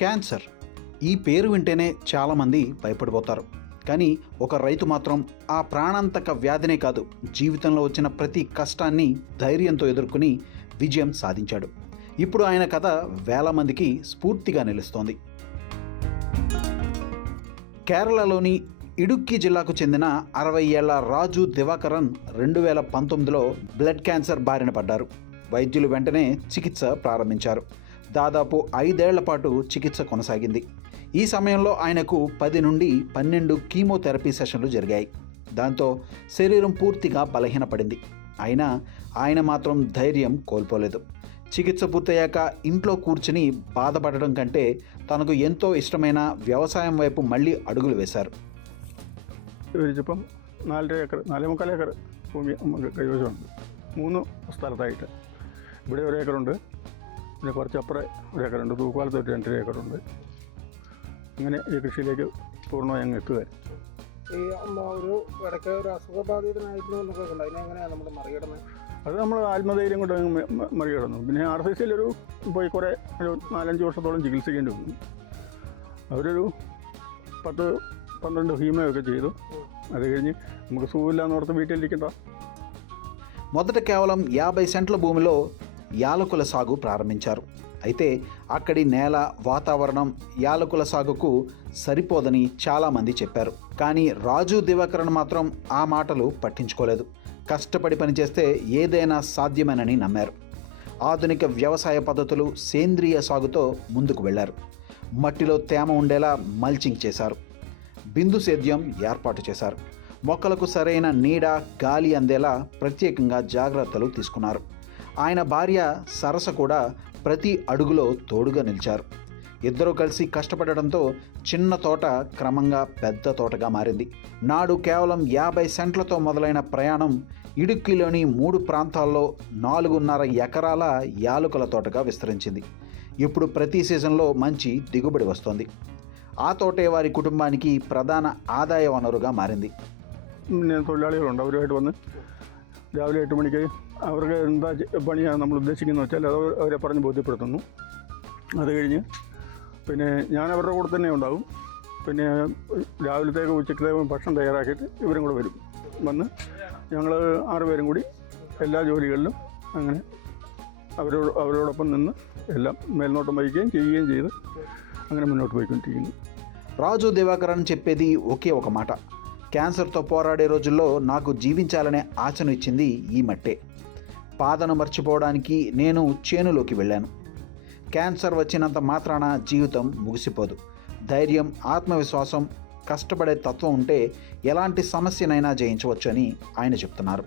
Cancer ఈ పేరు వింటేనే చాలామంది భయపడిపోతారు. కానీ ఒక రైతు మాత్రం ఆ ప్రాణాంతక వ్యాధినే కాదు, జీవితంలో వచ్చిన ప్రతి కష్టాన్ని ధైర్యంతో ఎదుర్కొని విజయం సాధించాడు. ఇప్పుడు ఆయన కథ వేల మందికి స్ఫూర్తిగా నిలుస్తోంది. కేరళలోని ఇడుక్కి జిల్లాకు చెందిన 60 ఏళ్ల రాజు దివాకరన్ 2019లో బ్లడ్ క్యాన్సర్ బారిన పడ్డారు. వైద్యులు వెంటనే చికిత్స ప్రారంభించారు. దాదాపు 5 ఏళ్ల పాటు చికిత్స కొనసాగింది. ఈ సమయంలో ఆయనకు 10 నుండి 12 కీమోథెరపీ సెషన్లు జరిగాయి. దాంతో శరీరం పూర్తిగా బలహీనపడింది. అయినా ఆయన మాత్రం ధైర్యం కోల్పోలేదు. చికిత్స పూర్తయ్యాక ఇంట్లో కూర్చుని బాధపడడం కంటే తనకు ఎంతో ഇഷ്ടమైన వ్యవసాయం వైపు మళ్ళీ అడుగులు వేశారు. ഇപ്പം 4 ഏക്കർ ഭൂമി നമുക്ക് കൈവശമുണ്ട്. 3 സ്ഥലത്തായിട്ട്. ഇവിടെ 1 ഏക്കറുണ്ട്, പിന്നെ കുറച്ചപ്പുറം 1 ഏക്കറുണ്ട്, തൂക്കുപാലത്ത് ഒരു 2 ഏക്കറുണ്ട്. അങ്ങനെ ഈ കൃഷിയിലേക്ക് പൂർണ്ണമായി അങ്ങ് എത്തുക. ഈ ഒരു ഇടയ്ക്ക് ഒരു അസുഖബാധിതനായിരുന്നു എന്നൊക്കെ ഉണ്ട്, അതിനെങ്ങനെയാണ് നമ്മൾ മറികടന്നത്? അത് നമ്മൾ ആത്മധൈര്യം കൊണ്ട് മറികടന്നു. പിന്നെ RCCയിലൊരു പോയി കുറേ ഒരു 4-5 വർഷത്തോളം ചികിത്സിക്കേണ്ടി വന്നു. അവരൊരു 10-12 ഹീമയൊക്കെ ചെയ്തു. అది കഴിഞ്ഞ് നമുക്ക് സുഖമില്ലാന്ന് ഓർത്ത് వీటిలిరికిందా. మొదట కేవలం 50 సెంట్ల భూమిలో యాలకుల సాగు ప్రారంభించారు. అయితే అక్కడి నేల, వాతావరణం యాలకుల సాగుకు సరిపోదని చాలామంది చెప్పారు. కానీ రాజు దివాకరన్ మాత్రం ఆ మాటలు పట్టించుకోలేదు. కష్టపడి పనిచేస్తే ఏదైనా సాధ్యమేనని నమ్మారు. ఆధునిక వ్యవసాయ పద్ధతులు, సేంద్రియ సాగుతో ముందుకు వెళ్లారు. మట్టిలో తేమ ఉండేలా మల్చింగ్ చేశారు. బిందు సేద్యం ఏర్పాటు చేశారు. మొక్కలకు సరైన నీడ, గాలి అందేలా ప్రత్యేకంగా జాగ్రత్తలు తీసుకున్నారు. ఆయన భార్య సరస కూడా ప్రతి అడుగులో తోడుగా నిలిచారు. ఇద్దరూ కలిసి కష్టపడడంతో చిన్న తోట క్రమంగా పెద్ద తోటగా మారింది. నాడు కేవలం 50 సెంట్లతో మొదలైన ప్రయాణం ఇడుక్కిలోని 3 ప్రాంతాల్లో 4.5 ఎకరాల యాలకుల తోటగా విస్తరించింది. ఇప్పుడు ప్రతి సీజన్లో మంచి దిగుబడి వస్తోంది. ఆ తోటే వారి కుటుంబానికి ప్రధాన ఆదాయ వనరుగా మారింది. నేను തൊഴിലാളികളുണ്ട്, അവരുമായിട്ട് വന്ന് രാവിലെ 8 മണിക്ക് അവർക്ക് എന്താ പണിയാണ് നമ്മൾ ഉദ്ദേശിക്കുന്നത് വെച്ചാൽ അത് അവരെ പറഞ്ഞ് ബോധ്യപ്പെടുത്തുന്നു. അത് കഴിഞ്ഞ് പിന്നെ ഞാൻ അവരുടെ കൂടെ തന്നെ ഉണ്ടാകും. പിന്നെ രാവിലത്തേക്ക് ഉച്ചക്കത്തേക്ക് ഭക്ഷണം തയ്യാറാക്കിയിട്ട് ഇവരും കൂടെ വരും. വന്ന് ഞങ്ങൾ 6 പേരും കൂടി എല്ലാ ജോലികളിലും അങ്ങനെ അവരോടൊപ്പം നിന്ന് എല്ലാം മേൽനോട്ടം വഹിക്കുകയും ചെയ്യുകയും ചെയ്ത് അങ്ങനെ മുന്നോട്ട് പോയിക്കൊണ്ടിരിക്കുന്നു. రాజు దివాకరన్ చెప్పేది ఒకే ఒక మాట: క్యాన్సర్తో పోరాడే రోజుల్లో నాకు జీవించాలనే ఆశను ఇచ్చింది ఈ మట్టే. బాధను మర్చిపోవడానికి నేను చేనులోకి వెళ్ళాను. క్యాన్సర్ వచ్చినంత మాత్రాన జీవితం ముగిసిపోదు. ధైర్యం, ఆత్మవిశ్వాసం, కష్టపడే తత్వం ఉంటే ఎలాంటి సమస్యనైనా జయించవచ్చు అని ఆయన చెప్తున్నారు.